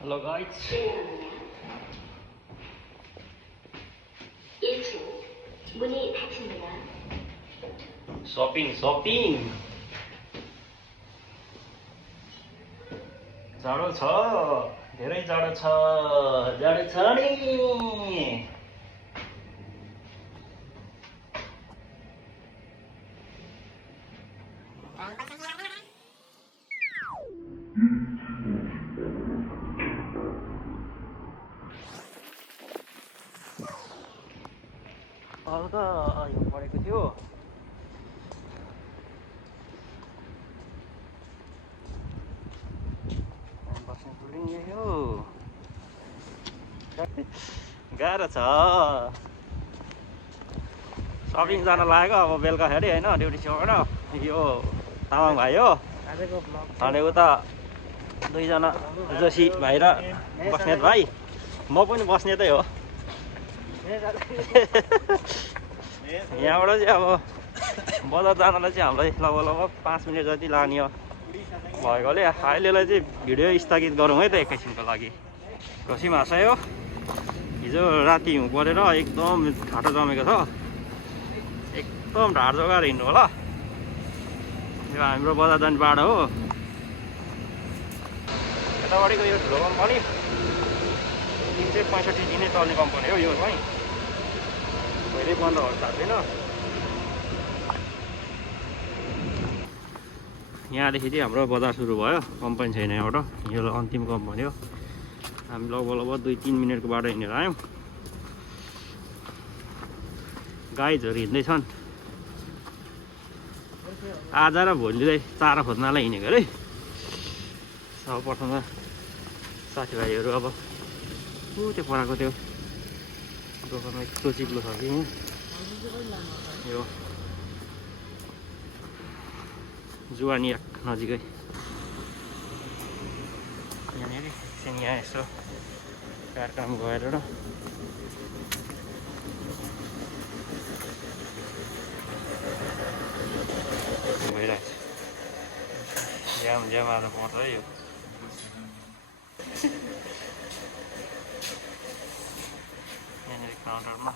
Hello guys. 1층 문이 닫힙니다. 쇼핑. जाडो छ धेरै जाडो छ नि हल्का हिउँ परेको थियो बस्ने फुलिङ यही हो गाह्रो छ सपिङ जान लागेको अब बेलुकाखेरि होइन ड्युटी सकेर यो तामाङ भाइ हो अनि उता दुईजना जोशी भाइ र बस्नेत भाइ म पनि बस्नेतै हो यहाँबाट चाहिँ अब बजार जानलाई चाहिँ हामीलाई लगभग 5 मिनट जति लाग्ने हो भएकोले अहिलेलाई चाहिँ भिडियो स्थगित गरौँ है त एकैछिनको लागि घसी माछा हो हिजो राति हिउँ परेर एकदम ठाटो जमेको छ एकदम ढाड जोगाएर हिँड्नु होला यो हाम्रो बजार जाने बाटो हो यतापट्टिको यो ठुलो कम्पनी 365 दिनै चल्ने कम्पनी हो यो चाहिँ कहिले बन्द भएको थाहा छैन यहाँदेखि चाहिँ हाम्रो बजार सुरु भयो कम्पनी छैन यहाँबाट यो अन्तिम कम्पनी हो हामी लगभग 2-3 मिनटको बाटो हिँडेर आयौँ गाइजहरू हिँड्दैछन् आज र भोलिलाई चारो खोज्नलाई हिँडेको अरे सर्वप्रथममा साथीभाइहरू अब त्यो पराको त्यो दोकानमा यस्तो चिप्लो छ कि यो जुवानियाक नजिकै यहाँनिर एकछिन यहाँ यसो कार्यक्रम गएर र भइरहेको छ ज्याम आज पर्छ है यो यहाँनिर काउन्टरमा